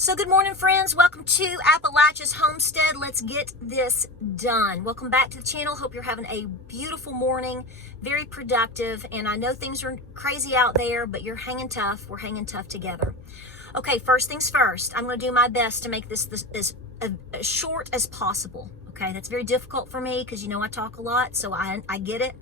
So good morning, friends. Welcome to Appalachia's Homestead. Let's get this done. Welcome back to the channel. Hope you're having a beautiful morning, very productive. And I know things are crazy out there, but you're hanging tough. We're hanging tough together. Okay, first things first. I'm going to do my best to make this as short as possible. Okay, that's very difficult for me because you know I talk a lot, so I get it.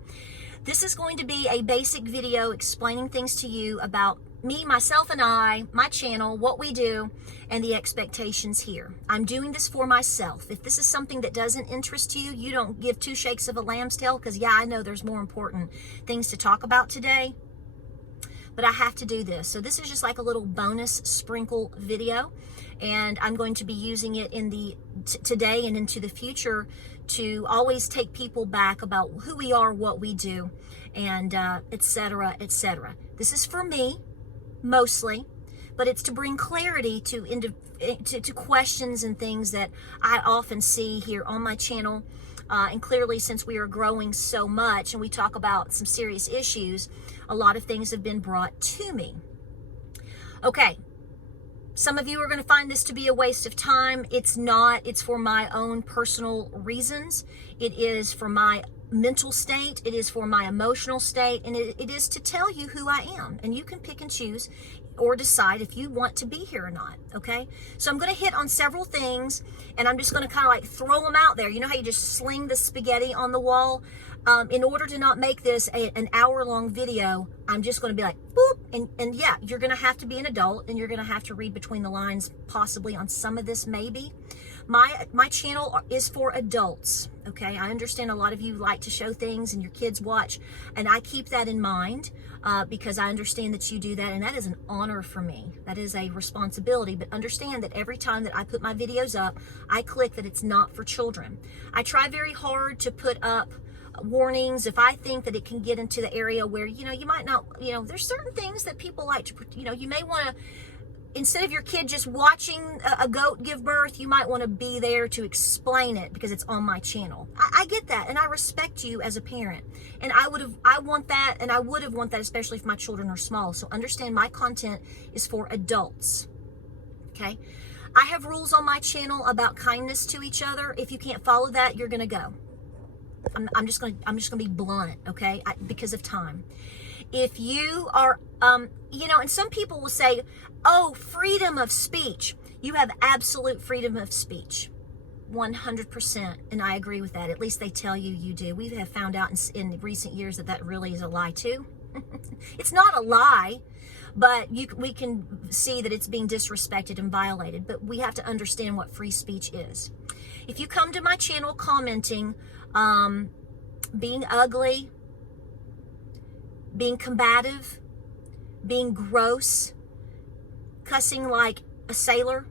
This is going to be a basic video explaining things to you about me, myself, and I, my channel, what we do, and the expectations here. I'm doing this for myself. If this is something that doesn't interest you, you don't give two shakes of a lamb's tail, because yeah, I know there's more important things to talk about today, but I have to do this. So this is just like a little bonus sprinkle video, and I'm going to be using it in the today and into the future to always take people back about who we are, what we do, and etc., etc. This is for me mostly, but it's to bring clarity to questions and things that I often see here on my channel. And clearly, since we are growing so much and we talk about some serious issues, a lot of things have been brought to me. Okay, some of you are going to find this to be a waste of time. It's not. It's for my own personal reasons. It is for my mental state, it is for my emotional state, and it is to tell you who I am, and you can pick and choose or decide if you want to be here or not. Okay, so I'm going to hit on several things, and I'm just going to kind of like throw them out there. You know how you just sling the spaghetti on the wall? In order to not make this an hour-long video, I'm just going to be like boop, and yeah, you're going to have to be an adult, and you're going to have to read between the lines possibly on some of this, maybe. My channel is for adults, okay? I understand a lot of you like to show things and your kids watch, and I keep that in mind because I understand that you do that, and that is an honor for me. That is a responsibility, but understand that every time that I put my videos up, I click that it's not for children. I try very hard to put up warnings if I think that it can get into the area where, you know, you might not, you know, there's certain things that people like to, you know, you may want to, instead of your kid just watching a goat give birth, you might want to be there to explain it because it's on my channel. I get that, and I respect you as a parent. And I would have want that, especially if my children are small. So understand my content is for adults. Okay? I have rules on my channel about kindness to each other. If you can't follow that, you're gonna go. I'm just gonna be blunt, okay? Because of time. If you are, you know, and some people will say, oh, freedom of speech. You have absolute freedom of speech, 100%, and I agree with that. At least they tell you you do. We have found out in recent years that that really is a lie too. It's not a lie, but we can see that it's being disrespected and violated, but we have to understand what free speech is. If you come to my channel commenting, being ugly, being combative, being gross, cussing like a sailor,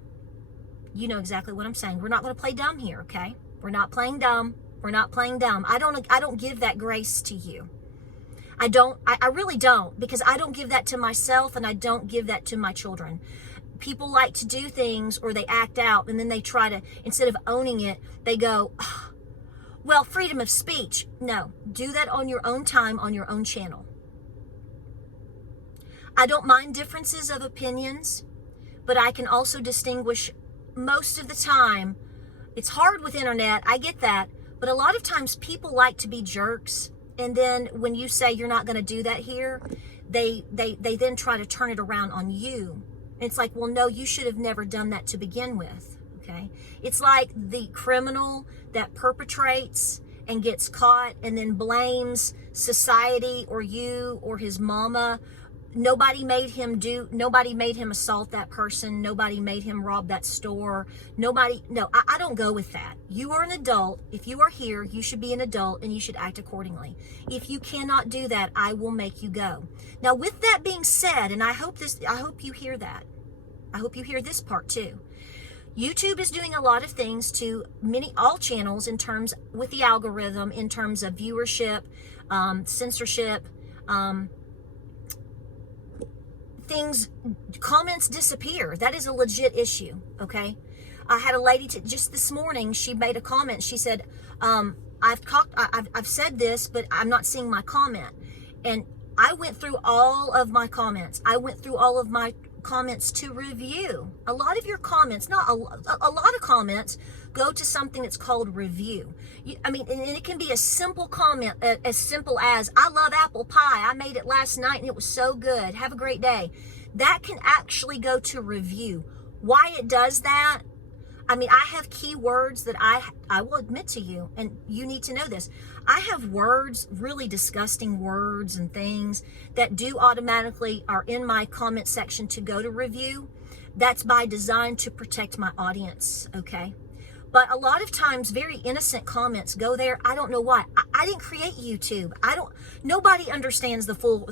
you know exactly what I'm saying. We're not going to play dumb here, okay? We're not playing dumb. We're not playing dumb. I don't give that grace to you. I really don't, because I don't give that to myself, and I don't give that to my children. People like to do things, or they act out, and then they try to, instead of owning it, they go, oh, well, freedom of speech. No, do that on your own time, on your own channel. I don't mind differences of opinions, but I can also distinguish most of the time. It's hard with internet, I get that, but a lot of times people like to be jerks, and then when you say you're not going to do that here, they then try to turn it around on you. And it's like, well, no, you should have never done that to begin with, okay? It's like the criminal that perpetrates and gets caught and then blames society or you or his mama. Nobody made him assault that person. Nobody made him rob that store. No, I don't go with that. You are an adult. If you are here, you should be an adult and you should act accordingly. If you cannot do that, I will make you go. Now, with that being said, and I hope you hear that. I hope you hear this part too. YouTube is doing a lot of things to all channels in terms with the algorithm, in terms of viewership, censorship, comments disappear. That is a legit issue, okay? I had a lady just this morning, she made a comment. She said, I've said this, but I'm not seeing my comment. And I went through all of my comments. I went through all of my comments to review. A lot of your comments, not a lot of comments go to something that's called review. And it can be a simple comment, as simple as, I love apple pie. I made it last night and it was so good. Have a great day. That can actually go to review. Why it does that? I have keywords that I will admit to you, and you need to know this. I have words, really disgusting words and things that do automatically are in my comment section to go to review. That's by design to protect my audience, okay? But a lot of times, very innocent comments go there. I don't know why. I didn't create YouTube. Nobody understands the full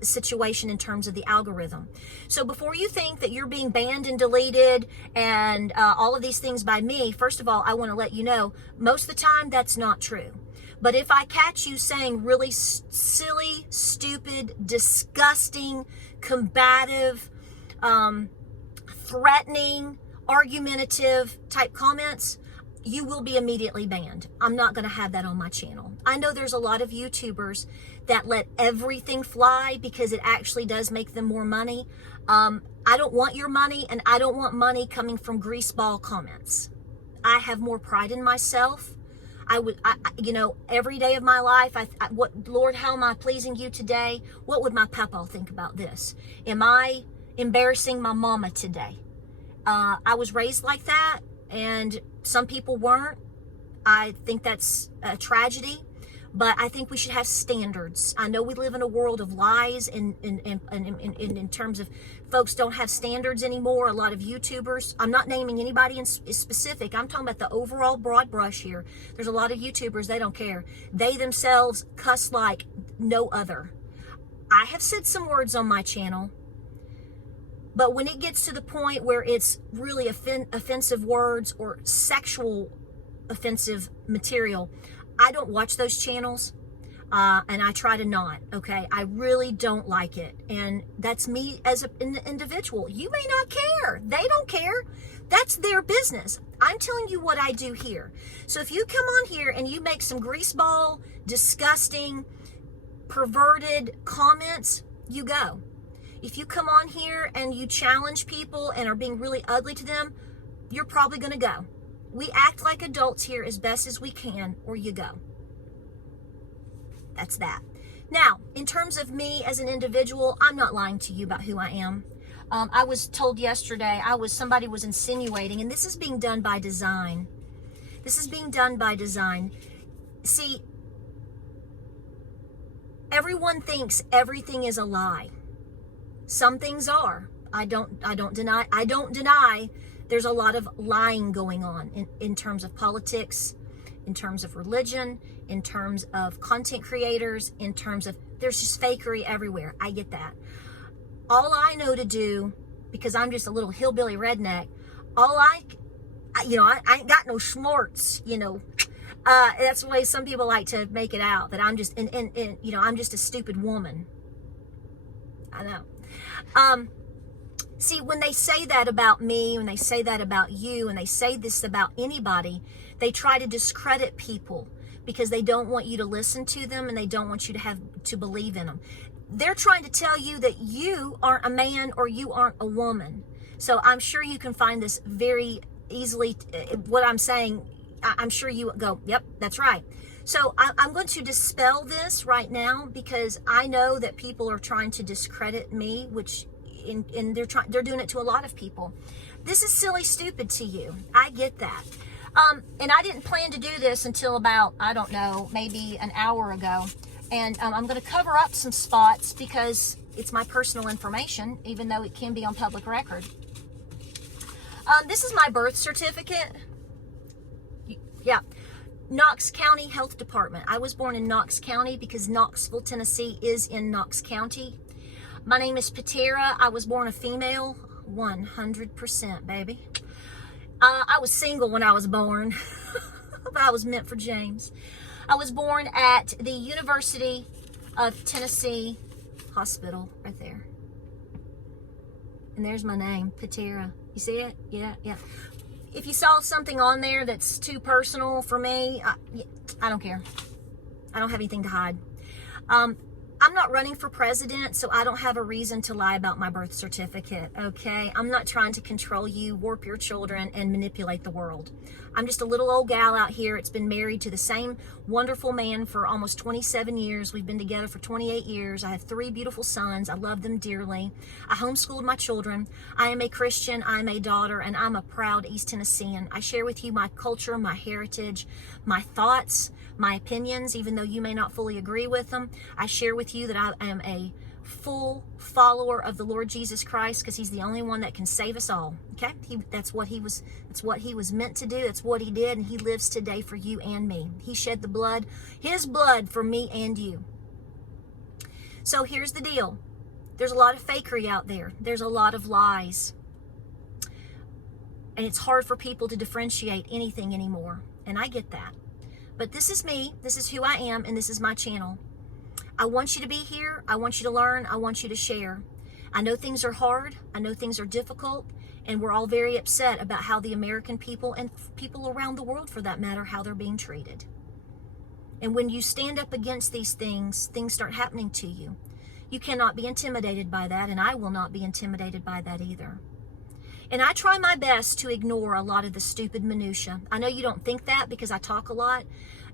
situation in terms of the algorithm. So before you think that you're being banned and deleted and all of these things by me, first of all, I want to let you know, most of the time, that's not true. But if I catch you saying really silly, stupid, disgusting, combative, threatening, argumentative type comments, you will be immediately banned. I'm not going to have that on my channel. I know there's a lot of YouTubers that let everything fly because it actually does make them more money. I don't want your money, and I don't want money coming from greaseball comments. I have more pride in myself. Every day of my life, Lord, how am I pleasing you today? What would my papa think about this? Am I embarrassing my mama today? I was raised like that, and some people weren't. I think that's a tragedy, but I think we should have standards. I know we live in a world of lies, and in terms of folks don't have standards anymore. A lot of YouTubers, I'm not naming anybody in specific. I'm talking about the overall broad brush here. There's a lot of YouTubers, they don't care. They themselves cuss like no other. I have said some words on my channel, but when it gets to the point where it's really offensive words or sexual offensive material, I don't watch those channels, and I try to not, okay? I really don't like it, and that's me as an individual. You may not care. They don't care. That's their business. I'm telling you what I do here. So if you come on here and you make some greaseball, disgusting, perverted comments, you go. If you come on here and you challenge people and are being really ugly to them, you're probably going to go. We act like adults here as best as we can, or you go. That's that. Now, in terms of me as an individual, I'm not lying to you about who I am. I was told yesterday, somebody was insinuating, and this is being done by design. This is being done by design. See, everyone thinks everything is a lie. Some things are. I don't deny there's a lot of lying going on in terms of politics, in terms of religion, in terms of content creators, in terms of, there's just fakery everywhere. I get that. All I know to do, because I'm just a little hillbilly redneck, I ain't got no schmarts, that's the way some people like to make it out, that I'm just, I'm just a stupid woman. I know. See, when they say that about me, when they say that about you, and they say this about anybody, they try to discredit people because they don't want you to listen to them, and they don't want you to believe in them. They're trying to tell you that you aren't a man or you aren't a woman. So I'm sure you can find this very easily. What I'm saying, I'm sure you go, yep, that's right. So I'm going to dispel this right now, because I know that people are trying to discredit me, which they're doing it to a lot of people. This is silly, stupid to you. I get that. And I didn't plan to do this until about, I don't know, maybe an hour ago. And I'm going to cover up some spots because it's my personal information, even though it can be on public record. This is my birth certificate. Yeah. Knox County Health Department. I was born in Knox County because Knoxville, Tennessee is in Knox County. My name is Patara. I was born a female, 100%, baby. I was single when I was born, but I was meant for James. I was born at the University of Tennessee Hospital, right there. And there's my name, Patara. You see it? Yeah, yeah. If you saw something on there that's too personal for me, I don't care. I don't have anything to hide. I'm not running for president, so I don't have a reason to lie about my birth certificate, okay? I'm not trying to control you, warp your children, and manipulate the world. I'm just a little old gal out here. It's been married to the same wonderful man for almost 27 years. We've been together for 28 years. I have 3 beautiful sons. I love them dearly. I homeschooled my children. I am a Christian. I'm a daughter, and I'm a proud East Tennessean. I share with you my culture, my heritage, my thoughts, my opinions, even though you may not fully agree with them. I share with you that I am a full follower of the Lord Jesus Christ, because he's the only one that can save us all. Okay? That's what he was meant to do. That's what he did, and he lives today for you and me. He shed the blood, his blood, for me and you. So here's the deal. There's a lot of fakery out there. There's a lot of lies. And it's hard for people to differentiate anything anymore. And I get that. But this is me, this is who I am, and this is my channel. I want you to be here. I want you to learn. I want you to share. I know things are hard. I know things are difficult. And we're all very upset about how the American people, and people around the world for that matter, how they're being treated. And when you stand up against these things, things start happening to you. You cannot be intimidated by that, and I will not be intimidated by that either. And I try my best to ignore a lot of the stupid minutia. I know you don't think that because I talk a lot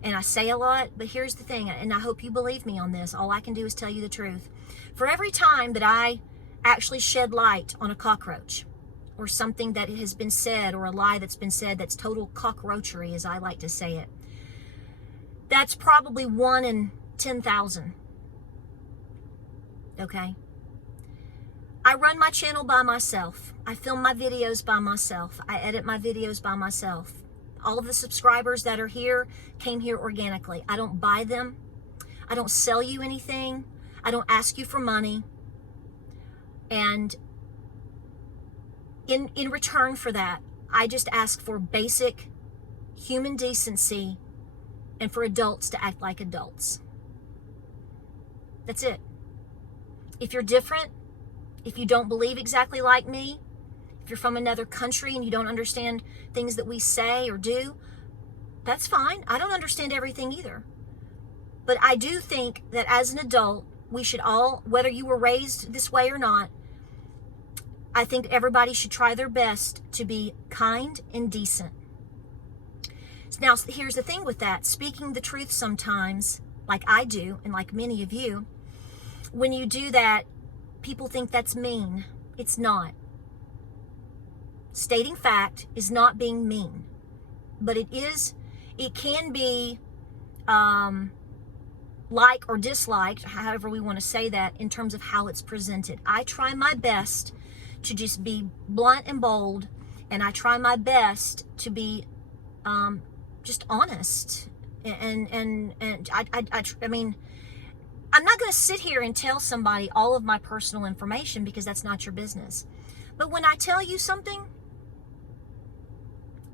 and I say a lot, but here's the thing, and I hope you believe me on this. All I can do is tell you the truth. For every time that I actually shed light on a cockroach, or something that has been said, or a lie that's been said that's total cockroachery, as I like to say it, that's probably 1 in 10,000. Okay? I run my channel by myself. I film my videos by myself. I edit my videos by myself. All of the subscribers that are here came here organically. I don't buy them. I don't sell you anything. I don't ask you for money. And in return for that, I just ask for basic human decency and for adults to act like adults. That's it. If you're different, if you don't believe exactly like me, if you're from another country and you don't understand things that we say or do, that's fine. I don't understand everything either. But I do think that as an adult, we should all, whether you were raised this way or not, I think everybody should try their best to be kind and decent. Now, here's the thing with that. Speaking the truth sometimes, like I do, and like many of you, when you do that, people think that's mean. It's not. Stating fact is not being mean, but it can be like or disliked, however we want to say that, in terms of how it's presented. I try my best to just be blunt and bold, and I try my best to be just honest. And I mean, I'm not going to sit here and tell somebody all of my personal information, because that's not your business. But when I tell you something,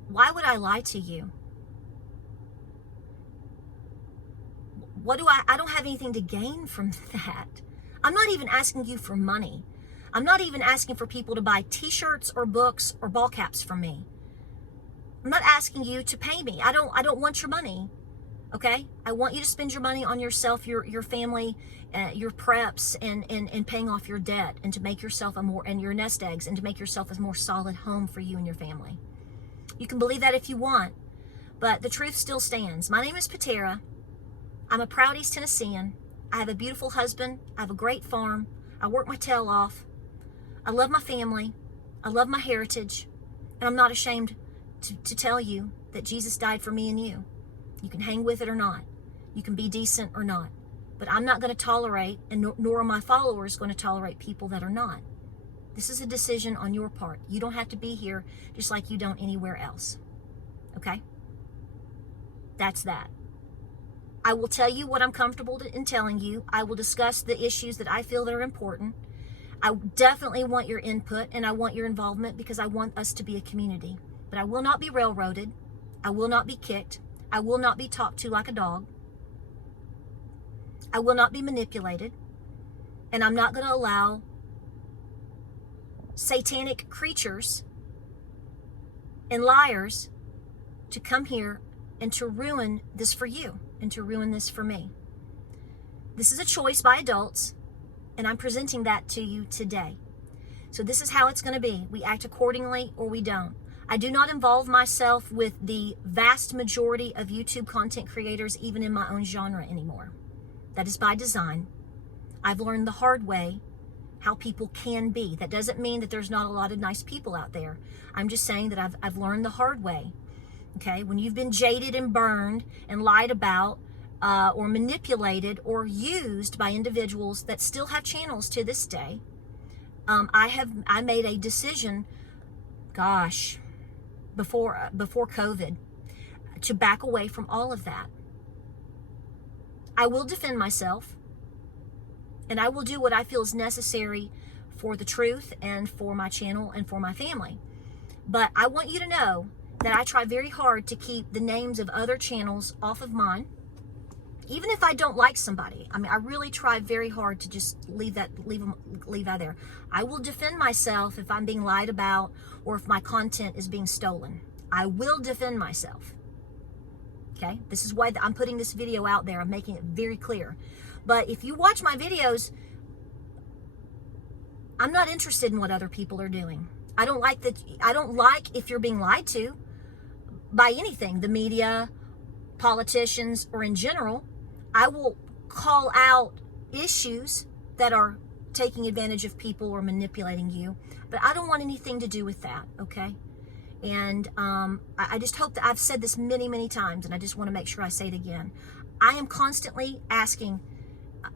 why would I lie to you? I don't have anything to gain from that. I'm not even asking you for money. I'm not even asking for people to buy t-shirts or books or ball caps from me. I'm not asking you to pay me. I don't want your money. Okay? I want you to spend your money on yourself, your family, your preps, and paying off your debt, and to make yourself and your nest eggs, and to make yourself a more solid home for you and your family. You can believe that if you want, but the truth still stands. My name is Patara. I'm a proud East Tennessean. I have a beautiful husband. I have a great farm. I work my tail off. I love my family. I love my heritage. And I'm not ashamed to tell you that Jesus died for me and you. You can hang with it or not. You can be decent or not. But I'm not going to tolerate, and nor are my followers going to tolerate people that are not. This is a decision on your part. You don't have to be here just like you don't anywhere else. Okay? That's that. I will tell you what I'm comfortable in telling you. I will discuss the issues that I feel that are important. I definitely want your input, and I want your involvement, because I want us to be a community. But I will not be railroaded. I will not be kicked. I will not be talked to like a dog. I will not be manipulated. And I'm not going to allow satanic creatures and liars to come here and to ruin this for you, and to ruin this for me. This is a choice by adults, and I'm presenting that to you today. So this is how it's going to be. We act accordingly or we don't. I do not involve myself with the vast majority of YouTube content creators, even in my own genre anymore. That is by design. I've learned the hard way how people can be. That doesn't mean that there's not a lot of nice people out there. I'm just saying that I've learned the hard way. Okay, when you've been jaded and burned and lied about or manipulated or used by individuals that still have channels to this day, I made a decision, gosh, before COVID, to back away from all of that. I will defend myself, and I will do what I feel is necessary for the truth and for my channel and for my family. But I want you to know that I try very hard to keep the names of other channels off of mine, even if I don't like somebody. I mean, I really try very hard to just leave out there. I will defend myself if I'm being lied about or if my content is being stolen. I will defend myself. Okay? This is why I'm putting this video out there. I'm making it very clear. But if you watch my videos, I'm not interested in what other people are doing. I don't like if you're being lied to by anything, the media, politicians, or in general. I will call out issues that are taking advantage of people or manipulating you, but I don't want anything to do with that, okay? And I just hope that I've said this many, many times, and I just want to make sure I say it again. I am constantly asking,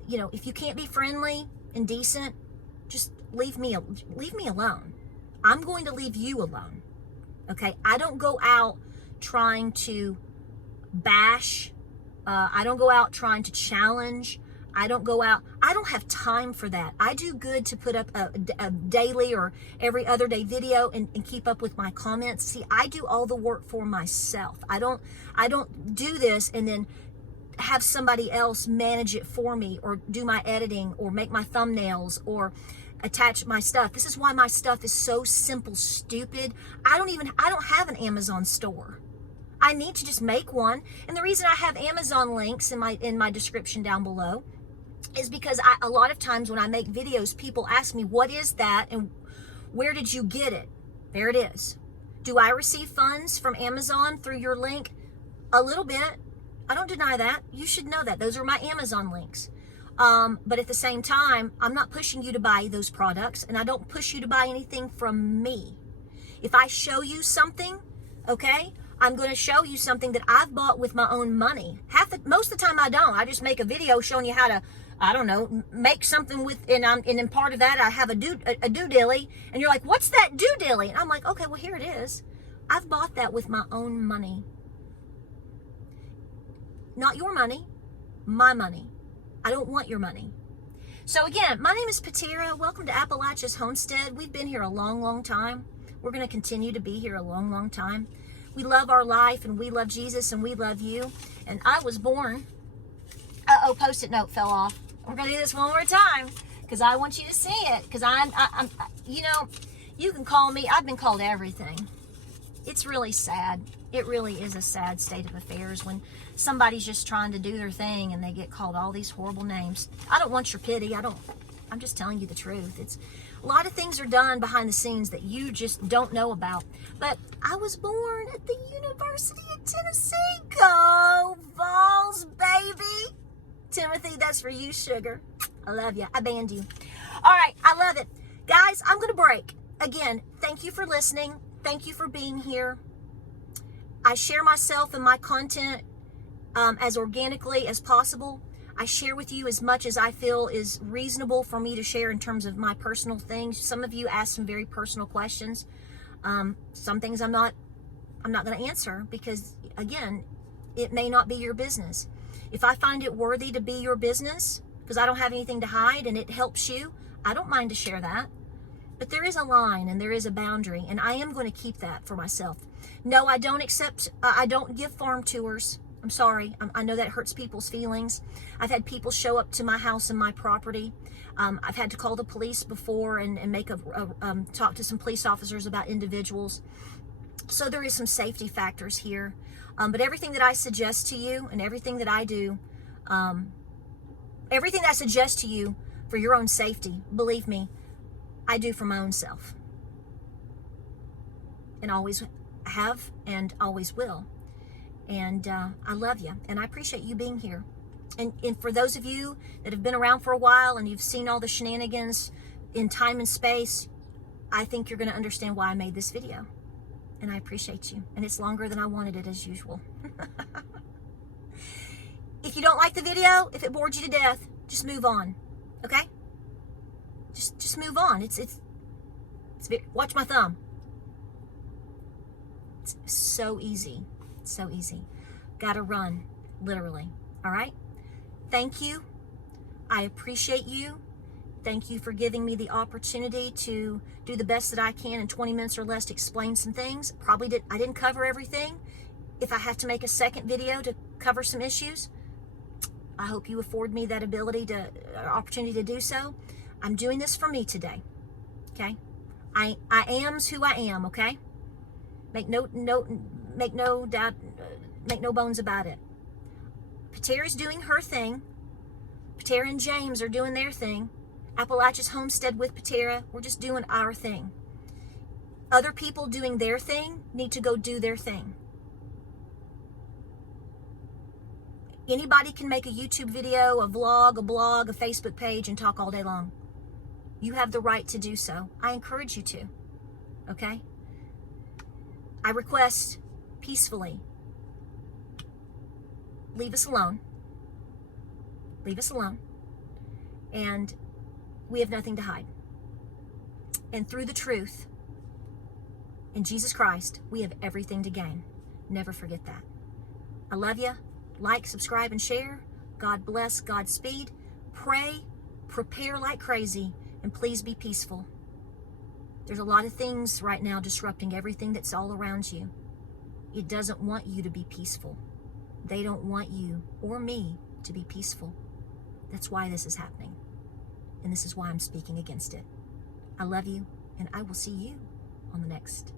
if you can't be friendly and decent, just leave me alone. I'm going to leave you alone, okay? I don't go out trying to bash. I don't go out trying to challenge. I don't have time for that. I do good to put up a daily or every other day video and keep up with my comments. See, I do all the work for myself. I don't do this and then have somebody else manage it for me or do my editing or make my thumbnails or attach my stuff. This is why my stuff is so simple, stupid. I don't have an Amazon store. I need to just make one. And the reason I have Amazon links in my description down below is because a lot of times when I make videos, people ask me, what is that and where did you get it? There it is. Do I receive funds from Amazon through your link? A little bit. I don't deny that. You should know that. Those are my Amazon links. But at the same time, I'm not pushing you to buy those products, and I don't push you to buy anything from me. If I show you something, okay, I'm going to show you something that I've bought with my own money. Most of the time I don't. I just make a video showing you how to, I don't know, make something with, and in part of that I have a doodilly, and you're like, what's that doodilly? And I'm like, okay, well here it is. I've bought that with my own money. Not your money, my money. I don't want your money. So again, my name is Patara. Welcome to Appalachia's Homestead. We've been here a long, long time. We're going to continue to be here a long, long time. We love our life, and we love Jesus, and we love you. And I was born. Uh-oh, Post-it note fell off. We're going to do this one more time because I want you to see it. Because I'm, you can call me. I've been called everything. It's really sad. It really is a sad state of affairs when somebody's just trying to do their thing and they get called all these horrible names. I don't want your pity. I'm just telling you the truth. It's a lot of things are done behind the scenes that you just don't know about. But I was born at the University of Tennessee. Go Vols, baby. Timothy, that's for you, sugar. I love you. I banned you. All right, I love it. Guys, I'm going to break. Again, thank you for listening. Thank you for being here. I share myself and my content as organically as possible. I share with you as much as I feel is reasonable for me to share in terms of my personal things. Some of you ask some very personal questions. Some things I'm not going to answer because, again, it may not be your business. If I find it worthy to be your business because I don't have anything to hide and it helps you, I don't mind to share that. But there is a line and there is a boundary, and I am going to keep that for myself. No, I don't give farm tours. I'm sorry. I know that hurts people's feelings. I've had people show up to my house and my property. I've had to call the police before and talk to some police officers about individuals. So there is some safety factors here. But everything that I suggest to you and everything that I do, Everything I suggest to you for your own safety, believe me, I do for my own self. And always have and always will. And I love you. And I appreciate you being here. And for those of you that have been around for a while and you've seen all the shenanigans in time and space, I think you're going to understand why I made this video. And I appreciate you. And it's longer than I wanted it, as usual. If you don't like the video, if it bored you to death, just move on. Okay? Just move on. Watch my thumb. It's so easy. So easy. Gotta run, literally. All right? Thank you. I appreciate you. Thank you for giving me the opportunity to do the best that I can in 20 minutes or less to explain some things. I didn't cover everything. If I have to make a second video to cover some issues, I hope you afford me that opportunity to do so. I'm doing this for me today. Okay? I am's who I am, okay? Make no doubt, make no bones about it. Patara's doing her thing. Patara and James are doing their thing. Appalachia's Homestead with Patara, we're just doing our thing. Other people doing their thing need to go do their thing. Anybody can make a YouTube video, a vlog, a blog, a Facebook page, and talk all day long. You have the right to do so. I encourage you to. Okay? I request peacefully, leave us alone. Leave us alone. And we have nothing to hide. And through the truth in Jesus Christ, we have everything to gain. Never forget that. I love you. Like, subscribe, and share. God bless. Godspeed. Pray. Prepare like crazy. And please be peaceful. There's a lot of things right now disrupting everything that's all around you. It doesn't want you to be peaceful. They don't want you or me to be peaceful. That's why this is happening. And this is why I'm speaking against it. I love you, and I will see you on the next